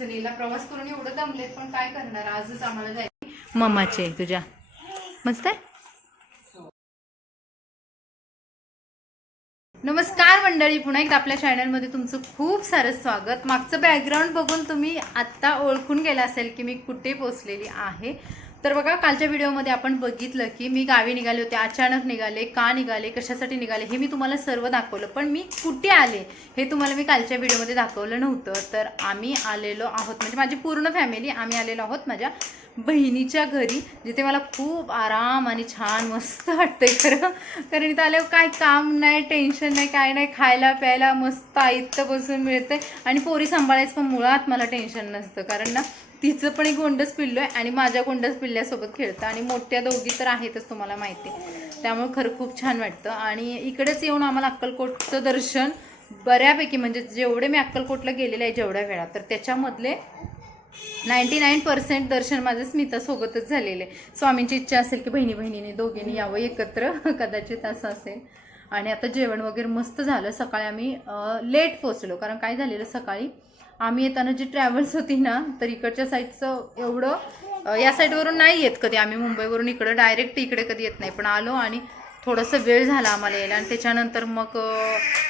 चिंचणीला प्रवास करून एवढं दमलेत, पण काय करणार, आजच आम्हाला जायचं मम्माचे तुझ्या. मस्त आहे. नमस्कार मंडळी, पुन्हा एकदा आपल्या चॅनलमध्ये तुमचं खूप सारं स्वागत. मागचं बॅकग्राऊंड बघून तुम्ही आत्ता ओळखून गेला असेल की मी कुठे पोहोचलेली आहे. तर बघा, कालच्या व्हिडिओमध्ये आपण बघितलं की मी गावी निघाले होते. अचानक निघाले, का निघाले, कशासाठी निघाले हे मी तुम्हाला सर्व दाखवलं. पण मी कुठे आले हे तुम्हाला मी कालच्या व्हिडिओमध्ये दाखवलं नव्हतं. तर आम्ही आलेलो आहोत, म्हणजे माझी पूर्ण फॅमिली आम्ही आलेलो आहोत माझ्या बहिणीच्या घरी, जिथे मला खूप आराम आणि छान मस्त वाटतंय खरं. कारण इथं आल्यावर काय काम नाही, टेन्शन नाही, काय नाही, खायला प्यायला मस्त आयत्त बसून मिळतंय. आणि पोरी सांभाळायचं पण मुळात मला टेन्शन नसतं, कारण ना तिचं पण एक गोंडस पिल्लो आहे आणि माझ्या गोंडस पिल्ल्यासोबत खेळतं. आणि मोठ्या दोघी तर आहेतच तुम्हाला माहिती आहे. त्यामुळे खरं खूप छान वाटतं. आणि इकडेच येऊन आम्हाला अक्कलकोटचं दर्शन बऱ्यापैकी, म्हणजे जेवढे मी अक्कलकोटला गेलेले आहे जेवढ्या वेळा, तर त्याच्यामधले 99% दर्शन माझं स्मितासोबतच झालेले. स्वामींची इच्छा असेल की बहिणी बहिणीने दोघींनी यावं एकत्र, कदाचित असं असेल. आणि आता जेवण वगैरे मस्त झालं. सकाळी आम्ही लेट पोचलो, कारण काय झालेलं, सकाळी आम्ही येताना जी ट्रॅव्हल्स होती ना, तर इकडच्या साईडचं एवढं या साईडवरून नाही येत कधी. आम्ही मुंबईवरून इकडं डायरेक्ट इकडे कधी येत नाही, पण आलो आणि थोडंसं वेळ झाला आम्हाला यायला. आणि त्याच्यानंतर मग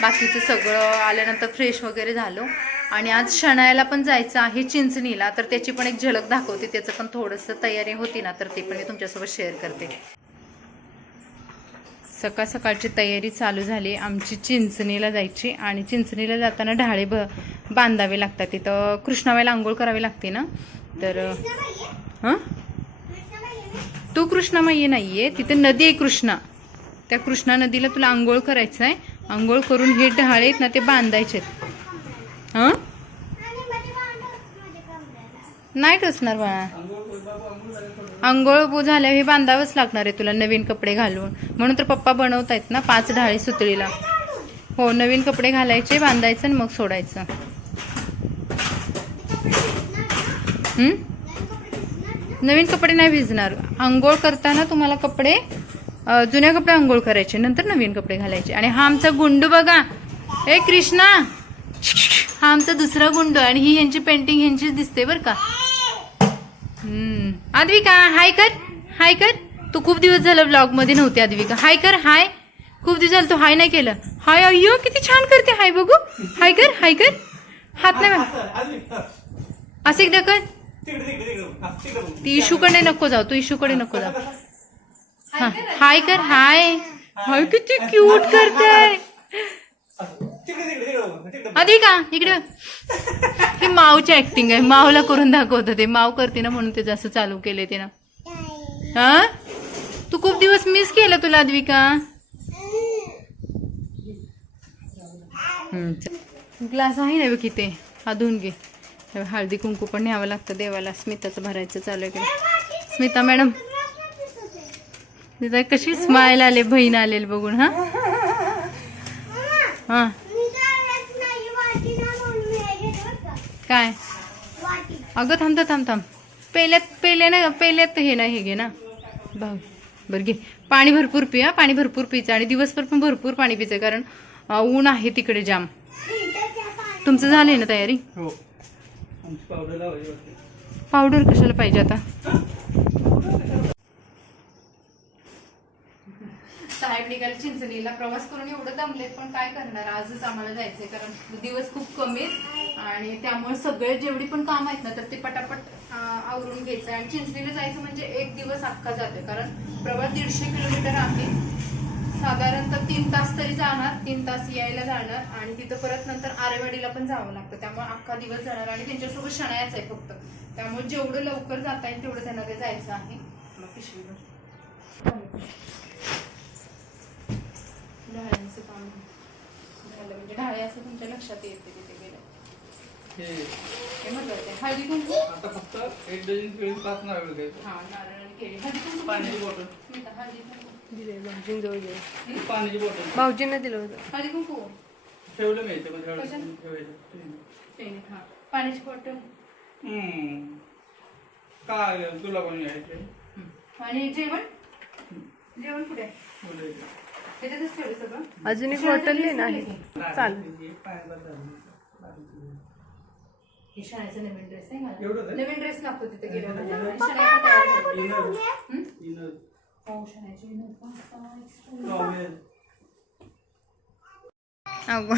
बाकीचं सगळं आल्यानंतर फ्रेश वगैरे झालो. आणि आज शनायाला पण जायचं आहे चिंचणीला, तर त्याची पण एक झलक दाखवते. त्याचं पण थोडंसं तयारी होती ना, तर ते पण मी तुमच्यासोबत शेअर करते. सकाळ सकाळची तयारी चालू झाली आमची चिंचणीला जायची. आणि चिंचणीला जाताना ढाळे बांधावे लागतात. तिथं कृष्णाबाईला आंघोळ करावी लागते ना. तर हां, तू कृष्णामाई नाही आहे, तिथे नदी आहे कृष्णा. त्या कृष्णा नदीला तुला आंघोळ करायचं आहे. आंघोळ करून हे ढाळे आहेत ना ते बांधायचे. हां, नाही टोचणार बाळा. आंघोळ झाल्यावर हे बांधावंच लागणार आहे तुला नवीन कपडे घालून. म्हणून तर पप्पा बनवतायत ना 5 ढाळे सुतळीला. हो, नवीन कपडे घालायचे, बांधायचं आणि मग सोडायचं. नवीन कपडे नाही भिजणार. आंघोळ करताना तुम्हाला कपडे, जुन्या कपडे आंघोळ करायचे, नंतर नवीन कपडे घालायचे. आणि हा आमचा गुंडू बघा, ए कृष्णा, हा आमचा दुसरा गुंडू. आणि ही यांची पेंटिंग ह्यांचीच दिसते बरं का. आद्विका हाय कर, हाय कर. तू खूप दिवस झालं ब्लॉग मध्ये नव्हती आद्विका. हाय कर, हाय. खूप दिवस झालं तू हाय नाही केलं. हाय, अय्यो किती छान करते हाय, बघू. हाय कर, हाय कर. हात नाही असं एकदा कर. ती इशूकडे नको जाऊ, तू इशूकडे नको जाऊ. हा, हाय कर, हाय. हाय किती क्यूट करते आद्विका. इकडे ही मावची ऍक्टिंग आहे, मावला करून दाखवत ते. माव करते ना म्हणून ते जास्त चालू केले ते ना. हा, तू खूप दिवस मिस केलं तुला आद्विका. ग्लास आहे ना किती, हा धुवून घे. हळदी कुंकू पण न्यावं लागतं देवाला. स्मिताचं भरायचं चालू आहे. स्मिता मॅडम, तिथं कशी स्माईल आले बहीण आलेली बघून. हा हा, काय अगं थांब थांब थांब. पेल्यात हे ना, हे घे ना भाऊ. बरं घे, पाणी भरपूर पी. हा, पाणी भरपूर पियचं. आणि दिवसभर पण भरपूर पाणी पियचं, कारण ऊन आहे तिकडे जाम. तुमचं झालंय ना तयारी? पावडर कशाला पाहिजे आता? साहेब निघाले चिंचणीला. प्रवास करून एवढं दमलेत, पण काय करणार, आजच आम्हाला जायचंय. कारण दिवस खूप कमी आहेत आणि त्यामुळे सगळे जेवढी पण काम आहेत ना, तर ते पटापट आवरून घ्यायचं. आणि चिंचणीला जायचं म्हणजे एक दिवस अख्खा जातोय, कारण प्रवास 150 किलोमीटर आहे. साधारणतः 3 तास तरी जाणार, 3 तास यायला जाणार. आणि तिथं परत नंतर आरेवाडीला पण जावं लागतं, त्यामुळे अख्खा दिवस जाणार. आणि त्यांच्यासोबत शनायाच आहे फक्त, त्यामुळे जेवढं लवकर जाता येईल तेवढं त्यांना ते जायचं आहे. मग पिशवीवर ढाळ्यांचं काम झालं म्हणजे ढाळे असं तुमच्या लक्षात येते तिथे गेलं. हे महत्वाचं आहे. हळदी कुंकू आता फक्त 1 डझन केळी, 5 नारळ घ्यायचे. हा, नारळ आणि केळी. हळदी कुंकू, पाण्याची बॉटल. हळदी कुंकू दिले भाऊजींजवळ गेले. पाण्याची बॉटल भाऊजींना दिलं होतं. हळदी कुंकू ठेवलं मी याच्यामध्ये. ठेवायचं. हा, पाण्याची बॉटल. काय तुला पण घ्यायचे. आणि जेवण, जेवण कुठे त्याच्यातच ठेवलं सगळं. अजून एक बॉटल नाही. चालेल. हे शनायचा नवीन ड्रेस नाही घाल. एवढं नवीन ड्रेस नको तिथे गेल्यावर शनाय आता तयार झाली. हो शनायची अगो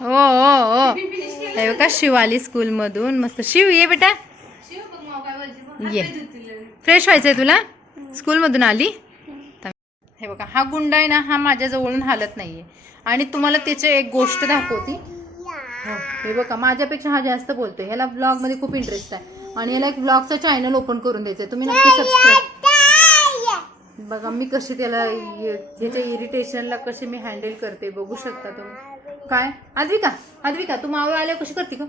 हो हो हो हे बघा शिव आली स्कूल मधून मस्त. शिव ये बेटा ये. फ्रेश व्हायचंय तुला स्कूल मधून आली. हे बघा हा गुंडा आहे ना, हा माझ्या जवळून हालत नाहीये. आणि तुम्हाला त्याची एक गोष्ट दाखवते. हे बघा माझ्यापेक्षा हा जास्त बोलतोय. ह्याला ब्लॉग मध्ये खूप इंटरेस्ट आहे आणि याला एक ब्लॉगचं चॅनल ओपन करून द्यायचंय. तुम्ही नक्की सबस्क्राईब बघा मी कशी त्याला त्याच्या इरिटेशनला कशी मी हँडल करते बघू शकता तुम्ही. काय आद्विका आद्विका तू मावळ आल्यावर कशी करते का.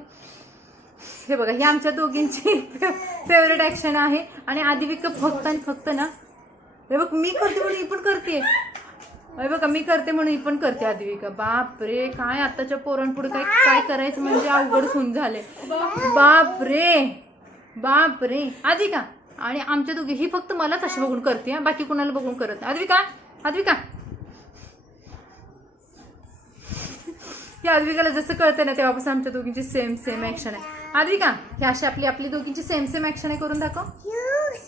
हे बघा ही आमच्या दोघींची फेवरेट ऍक्शन आहे. आणि आद्विका फक्त आणि फक्त ना हे बघ मी करते म्हणून ही पण करते. हे बघा मी करते म्हणून ही पण करते आद्विका. बाप रे काय आताच्या पोरांपुढे काय काय करायचं म्हणजे अवघड होऊन झाले. बाप रे बाप रे आद्विका. आणि आमच्या दोघी ही फक्त मलाच अशी बघून करते, बाकी कोणाला बघून करत नाही. आद्विका आद्विका ही आद्विकाला जसं कळतं ना तेव्हापासून आमच्या दोघींची सेम सेम ऍक्शन आहे. आद्विका ही अशी आपली आपली दोघींची सेम सेम ऍक्शन आहे. करून दाखव.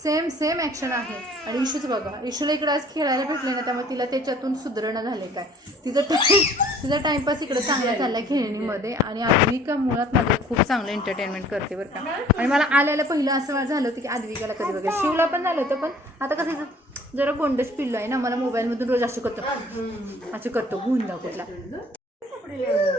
सेम सेम ऍक्शन आहे. आणि इशूच बघा इशूला इकडे आज खेळायला भेटले ना त्यामुळे तिला त्याच्यातून सुधारणा झाले काय. तिचा टाइमपास इकडे चांगला चाललाय खेळणीमध्ये. आणि आद्विका मुळात माझं खूप चांगलं एंटरटेनमेंट करते बरं का. आणि मला आल्याला पहिलं असं झालं होतं की आद्विकाला कधी बघा. शिवला पण झालं होतं पण आता कसं जरा गोंडच पिल्लो आहे ना, मला मोबाईलमधून रोज असं करतो गुंडा कुठला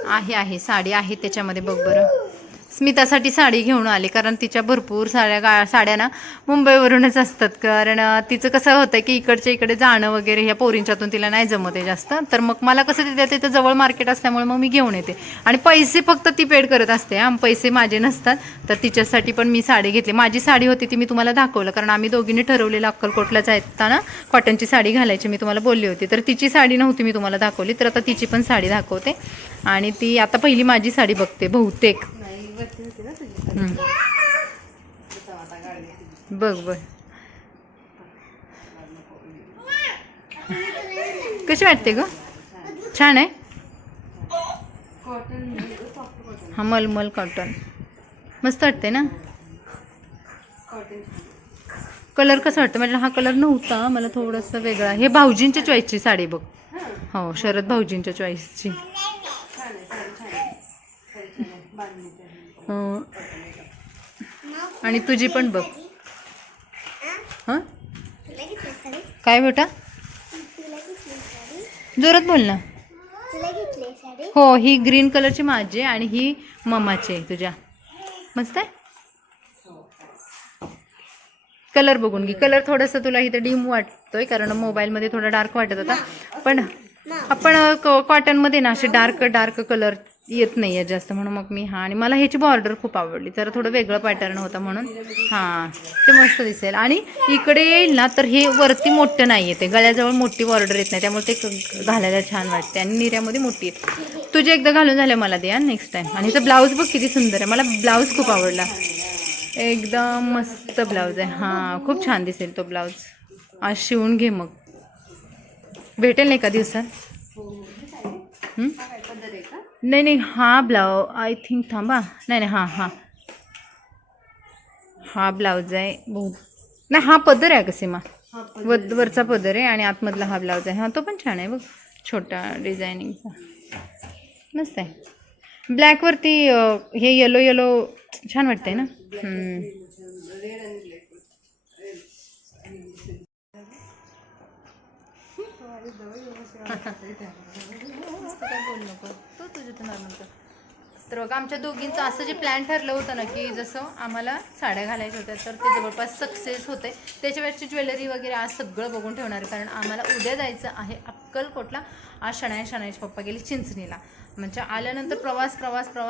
आहे साडी आहे त्याच्यामध्ये बघ बरं. स्मितासाठी साडी घेऊन आली कारण तिच्या भरपूर साड्या ना मुंबईवरूनच असतात. कारण तिचं कसं होतं की इकडच्या इकडे जाणं वगैरे ह्या पोरींच्यातून तिला नाही जमत आहे जास्त. तर मग मला कसं तिथं जवळ मार्केट असल्यामुळे मग मी घेऊन येते. आणि पैसे फक्त ती पेड करत असते पैसे माझे नसतात. तर तिच्यासाठी पण मी साडी घेतली. माझी साडी होती ती मी तुम्हाला दाखवलं कारण आम्ही दोघींनी ठरवलेलं अक्कलकोटला जाताना कॉटनची साडी घालायची मी तुम्हाला बोलली होती. तर तिची साडी नव्हती मी तुम्हाला दाखवली. तर आता तिची पण साडी दाखवते. आणि ती आता पहिली माझी साडी बघते बहुतेक. बघ बघ कशी वाटते ग. छान आहे. हा मलमल कॉटन मस्त वाटते ना. कलर कसा वाटतं म्हणजे हा कलर नव्हता मला थोडासा वेगळा. हे भाऊजींच्या चॉईसची साडी बघ. हो शरद भाऊजींच्या चॉईसची. आणि तुझी पण बघ. हां काय बेटा जोरात बोल ना. हो ही ग्रीन कलरची माझी आणि ही मम्माची आहे तुझ्या. मस्त आहे. कलर बघून घे. कलर थोडासा तुला इथं डिम वाटतोय कारण मोबाईलमध्ये थोडा डार्क वाटत होता. पण आपण कॉटनमध्ये ना असे डार्क कलर येत नाही आहे जास्त म्हणून मग मी आणि मला ह्याची बॉर्डर खूप आवडली. जरा थोडं वेगळं पॅटर्न होता म्हणून ते मस्त दिसेल. आणि इकडे येईल ना तर हे वरती मोठं नाही येते गळ्याजवळ मोठी बॉर्डर येत नाही त्यामुळे ते घालायला छान वाटते. आणि निर्यामध्ये मोठी आहे. तुझे एकदा घालून झालं मला दे नेक्स्ट टाइम. आणि हिचं ब्लाऊज बघ किती सुंदर आहे. मला ब्लाऊज खूप आवडला. एकदम मस्त ब्लाऊज आहे. खूप छान दिसेल तो ब्लाऊज. आज शिवून घे मग भेटेल नाही का दिवसात. नाही हा ब्लाऊज आय थिंक थांबा नाही हा ब्लाऊज आहे नाही हा पदर आहे सीमा. वरचा पदर आहे आणि आतमधला हा ब्लाऊज आहे. तो पण छान आहे बघ छोटा डिझायनिंगचा मस्त आहे. ब्लॅकवरती हे येलो छान वाटतंय ना. तर बघा आमच्या दोघींचं असं जे प्लॅन ठरलं होतं ना की जसं आम्हाला साड्या घालायच्या होत्या तर ते जवळपास सक्सेस होते. त्याच्यावरची ज्वेलरी वगैरे आज सगळं बघून ठेवणार आहे कारण आम्हाला उद्या जायचं आहे अक्कलकोटला. आज शनायाचे पप्पा गेले चिंचणीला. म्हणजे आल्यानंतर प्रवास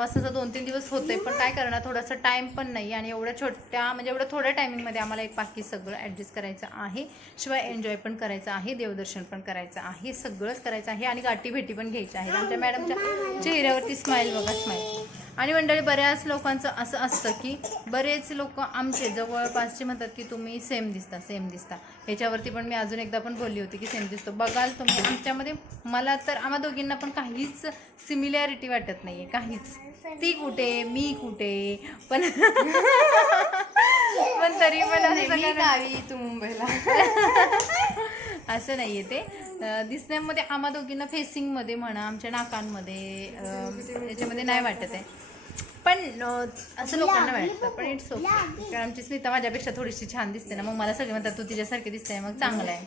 असं 2-3 दिवस होते पण काय करणार थोडासा टाइम पण नाही. आणि एवढ्या थोड्या टायमिंगमध्ये आम्हाला एक बाकी सगळं ॲडजस्ट करायचं आहे. शिवाय एन्जॉय पण करायचं आहे, देवदर्शन पण करायचं आहे, सगळंच करायचं आहे. आणि गाठी भेटी पण घ्यायच्या आहेत. आमच्या मॅडमच्या चेहऱ्यावरती स्माईल बघा स्माईल. आणि मंडळी बऱ्याच लोकांचं असं असतं की बरेच लोक आमचे जवळपासचे म्हणतात की तुम्ही सेम दिसता सेम दिसता. ह्याच्यावरती पण मी अजून एकदा पण बोलली होती की सेम दिसतो. बघाल तुम्ही आमच्यामध्ये मला तर आम्हा दोघींना पण काहीच सिमिलॅरिटी वाटत नाही आहे, काहीच. ती कुठे मी कुठे पण पण तरी मला गावी तू मुंबईला असं नाही आहे ते. दिसण्यामध्ये आम्हा दोघींना फेसिंगमध्ये म्हणा आमच्या नाकांमध्ये याच्यामध्ये नाही वाटत आहे, पण असं लोकांना वाटतं. पण इट्स ओके, कारण आमची स्मिता माझ्यापेक्षा थोडीशी छान दिसते ना, मग मला सगळे म्हणतात तू तिच्यासारखी दिसते मग चांगलं आहे.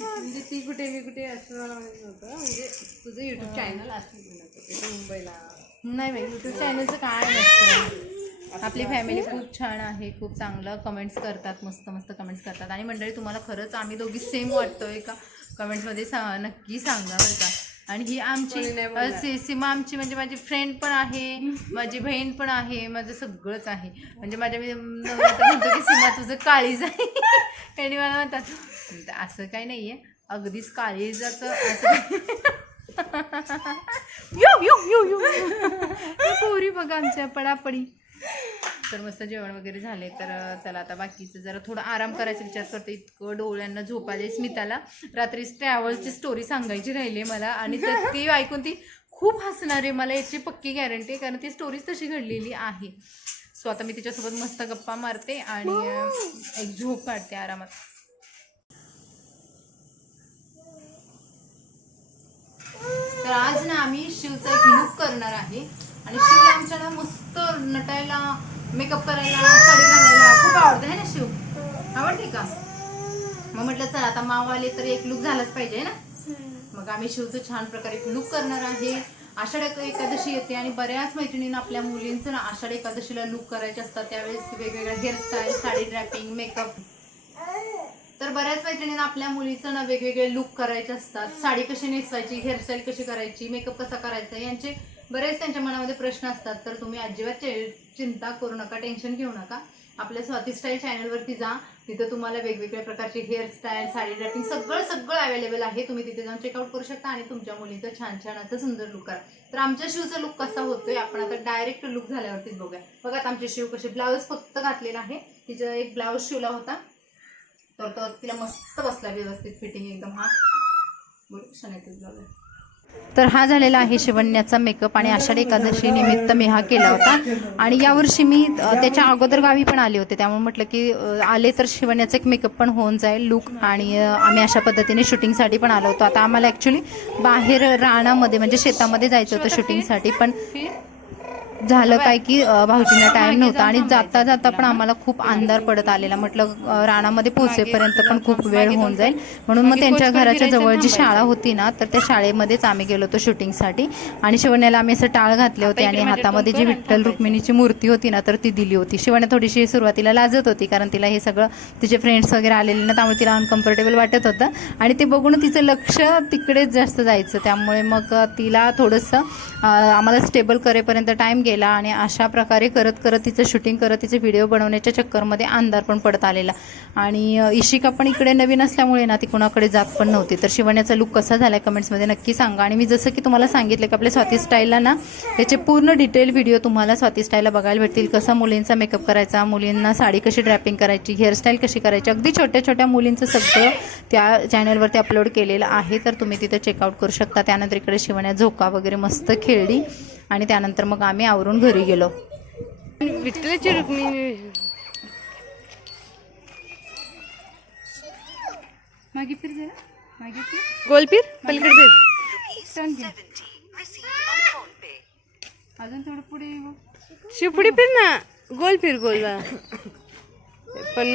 म्हणजे ती कुठे मी कुठे असं मला माहित नव्हतं. म्हणजे तुझं युट्यूब चॅनल असं मुंबईला नाही बाई, युट्यूब चॅनलचं काय नसतं. आपली फॅमिली खूप छान आहे, खूप चांगलं कमेंट्स करतात, मस्त मस्त कमेंट्स करतात. आणि मंडळी तुम्हाला खरंच आम्ही दोघी सेम वाटतोय का कमेंट्समध्ये नक्की सांगा बरं का. आणि ही आमची सीमा आमची म्हणजे माझी फ्रेंड पण आहे, माझी बहीण पण आहे, माझं सगळंच आहे. म्हणजे माझ्या म्हणतो की सीमा तुझं काळीज आहे. आणि मला म्हणतात असं काही नाही आहे, अगदीच काळीजाचं असं पोरी बघा आमच्या पडापडी. तर मस्त जेवण वगैरे झाले. तर चला आता बाकीचं जरा थोडं आराम करायचा विचार करते. इतकं डोळ्यांना झोप आले. स्मिताला रात्री ट्रॅव्हलची स्टोरी सांगायची राहिली मला, आणि तर ती ऐकून ती खूप हसणार आहे, मला याची पक्की गॅरंटी आहे, कारण ती स्टोरीज तशी घडलेली आहे. सो आता मी तिच्यासोबत मस्त गप्पा मारते आणि एक झोप काढते आरामात. तर आज ना आम्ही शिवचा एक लुक करणार आहे, आणि शिवला आमच्या ना मस्त नटायला, मेकअप करायला, साडी घालायला खूप आवडतं आहे ना. शिव आवडते का? मग म्हटलं चला आता माव आले तर एक लुक झालाच पाहिजे ना. मग आम्ही शिवचं छान प्रकारे एक लुक करणार आहे. आषाढ एकादशी येते आणि बऱ्याच मैत्रिणींना आपल्या मुलींचं ना आषाढ एकादशीला लुक करायचे असतात. त्यावेळेस वेगवेगळ्या हेअरस्टाईल, साडी ड्रॅपिंग, मेकअप. तर बऱ्याच मैत्रिणींना आपल्या मुलीचं ना वेगवेगळे लुक करायचे असतात. साडी कशी नेसवायची, हेअरस्टाईल कशी करायची, मेकअप कसा करायचा, यांचे बरेच त्यांच्या मनामध्ये प्रश्न असतात. तर तुम्ही अजिबात चिंता करू नका, टेन्शन घेऊ नका. आपल्या स्वाती स्टाईल चॅनलवरती जा, तिथं तुम्हाला वेगवेगळ्या प्रकारचे हेअरस्टाईल, साडी ड्रॅपिंग सगळं अवेलेबल आहे. तुम्ही तिथे जाऊन चेकआउट करू शकता आणि तुमच्या मुलीचं छान छान असं सुंदर लुक करा. तर आमच्या शिवचा लुक कसा होतोय आपण आता डायरेक्ट लुक झाल्यावरतीच बघूया. बघा आमचे शिव कसे ब्लाऊज फक्त घातलेला आहे. तिचं एक ब्लाऊज शिवला होता, तर तो तिला मस्त बसला, व्यवस्थित फिटिंग एकदम. हा शनायचंच ब्लाऊज आहे. तर हा झालेला आहे शिवण्याचा मेकअप, आणि आषाढ एकादशी निमित्त मी हा केला होता. आणि यावर्षी मी त्याच्या अगोदर गावी पण आले होते, त्यामुळे म्हटलं की आले तर शिवण्याचा एक मेकअप पण होऊन जाईल, लुक. आणि आम्ही अशा पद्धतीने शूटिंगसाठी पण आलो होतो. आता आम्हाला ॲक्च्युली बाहेर रानामध्ये म्हणजे शेतामध्ये जायचं होतं शूटिंगसाठी, पण झालं काय की भाऊजींना टाइम नव्हता, आणि जाता जाता पण आम्हाला खूप अंधार पडत आलेला. म्हटलं रानामध्ये पोहोचेपर्यंत पण खूप वेळ होऊन जाईल, म्हणून मग त्यांच्या घराच्या जवळ जी शाळा होती ना, तर त्या शाळेमध्येच आम्ही गेलो होतो शूटिंगसाठी. आणि शिवण्याला आम्ही असं टाळ घातले होते, आणि हातामध्ये जी विठ्ठल रुक्मिणीची मूर्ती होती ना, तर ती दिली होती. शिवण्या थोडीशी सुरुवातीला लाजत होती, कारण तिला हे सगळं तिचे फ्रेंड्स वगैरे आलेले ना, त्यामुळे तिला अनकम्फर्टेबल वाटत होतं, आणि ते बघून तिचं लक्ष तिकडेच जास्त जायचं. त्यामुळे मग तिला थोडंसं आम्हाला स्टेबल करेपर्यंत टाइम गेला, आणि अशा प्रकारे करत करत तिचं शूटिंग करत तिचे व्हिडिओ बनवण्याच्या चक्करमध्ये अंधार पण पडत आलेला. आणि इशिका पण इकडे नवीन असल्यामुळे ना ती कुणाकडे जात पण नव्हती. तर शिवण्याचा लुक कसा झाला कमेंट्समध्ये नक्की सांगा. आणि मी जसं की तुम्हाला सांगितलं की आपल्या स्वाती स्टाईलला ना त्याचे पूर्ण डिटेल व्हिडिओ तुम्हाला स्वाती स्टाईलला बघायला भेटतील. कसा मुलींचा मेकअप करायचा, मुलींना साडी कशी ड्रॅपिंग करायची, हेअरस्टाईल कशी करायची, अगदी छोट्या छोट्या मुलींचं सगळं त्या चॅनलवरती अपलोड केलेलं आहे. तर तुम्ही तिथं चेकआउट करू शकता. त्यानंतर इकडे शिवण्या झोका वगैरे मस्त खेळली, आणि त्यानंतर मग आम्ही आवरून घरी गेलो. विठ्ठलाची रुक्मिणी मागे फिर जरा, मागे फिर, गोलपीर पलीकडे फिर, अजून थोडं पुढे शिव पुढे फिर ना, गोल फिर गोल पण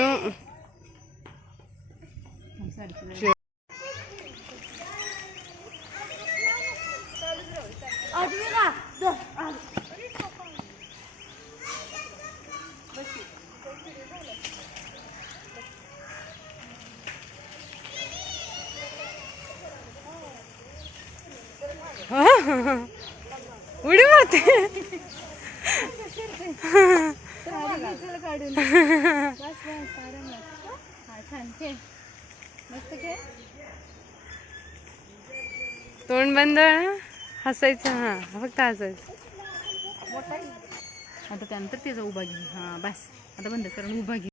उडी मारते. तोंड बंद. हसायचं. हां, फक्त हसायचं. आता त्यानंतर त्याचा उभा घे. हां बस आता बंद करून उभा घे.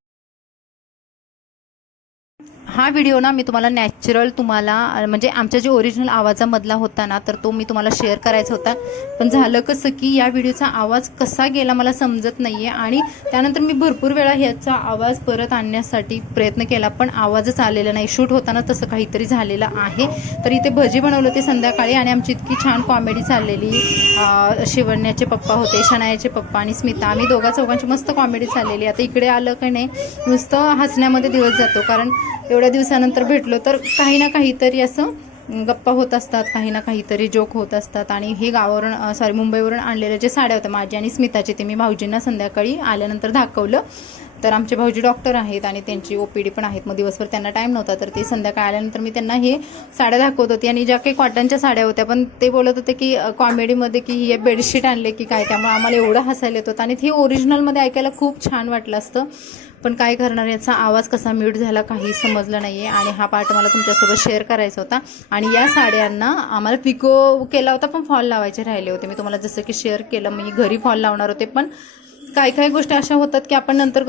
हा व्हिडिओ ना मी तुम्हाला नॅचरल तुम्हाला म्हणजे आमच्या जे ओरिजिनल आवाजामधला होता ना तर तो मी तुम्हाला शेअर करायचा होता. पण झालं कसं की या व्हिडिओचा आवाज कसा गेला मला समजत नाही आहे आणि त्यानंतर मी भरपूर वेळा ह्याचा आवाज परत आणण्यासाठी प्रयत्न केला पण आवाजच आलेला नाही. शूट होताना तसं काहीतरी झालेलं आहे. तर इथे भजी बनवलं होते संध्याकाळी आणि आमची इतकी छान कॉमेडी चाललेली. शिवण्याचे पप्पा होते, शनायाचे पप्पा आणि स्मिता, आम्ही दोघा चौघांची मस्त कॉमेडी चाललेली. आता इकडे आलं की नाही नुसतं हसण्यामध्ये दिवस जातो कारण एवढ्या दिवसानंतर भेटलो तर काही ना काहीतरी असं गप्पा होत असतात, काही ना काहीतरी जोक होत असतात. आणि हे गावावरून मुंबईवरून आणलेल्या जे साड्या होत्या माझी आणि स्मिताची ते मी भाऊजींना संध्याकाळी आल्यानंतर दाखवलं. तर आमचे भाऊजी डॉक्टर आहेत आणि त्यांची OPD पण आहेत. मग दिवसभर त्यांना टाईम नव्हता तर ते संध्याकाळी आल्यानंतर मी त्यांना हे साड्या दाखवत होती आणि ज्या काही कॉटनच्या साड्या होत्या पण ते बोलत होते की कॉमेडीमध्ये की हे बेडशीट आणले की काय. त्यामुळे आम्हाला एवढं हसायला येत होतं आणि ते ओरिजिनलमध्ये ऐकायला खूप छान वाटलं असतं. पण काय करणार, याचा आवाज कसा म्यूट झाला काही समजलं नाही आहे आणि हा पार्ट मला तुमच्यासोबत शेअर करायचा होता. आणि या साड्यांना आम्हाला पिको केला होता पण फॉल लावायचे राहिले होते. मी तुम्हाला जसं की शेअर केलं मी घरी फॉल लावणार होते पण काही काही गोष्टी अशा होतात की आपण नंतर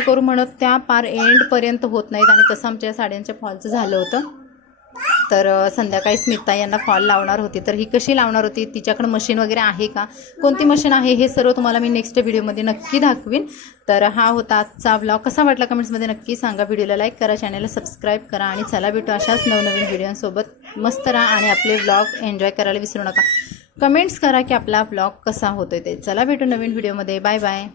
करू म्हणत त्या पार एंडपर्यंत होत नाहीत आणि तसं आमच्या साड्यांच्या फॉलचं झालं होतं. तर संध्याकाळी स्मिता यांना फॉल लावणार होती. तर ही कशी लावणार होती, तिच्याकडे मशीन वगैरे आहे का, कोणती मशीन आहे, हे सर्व तुम्हाला मी नेक्स्ट व्हिडिओमध्ये नक्की दाखवीन. तर हा होता आजचा ब्लॉग. कसा वाटला कमेंट्समध्ये नक्की सांगा. व्हिडिओला लाईक करा, चॅनलला सबस्क्राईब करा आणि चला भेटू अशाच नवनवीन व्हिडिओसोबत. मस्त राहा आणि आपले ब्लॉग एन्जॉय करायला विसरू नका. कमेंट्स करा की आपला ब्लॉग कसा होतोय ते. चला भेटू नवीन व्हिडिओमध्ये. Bye bye.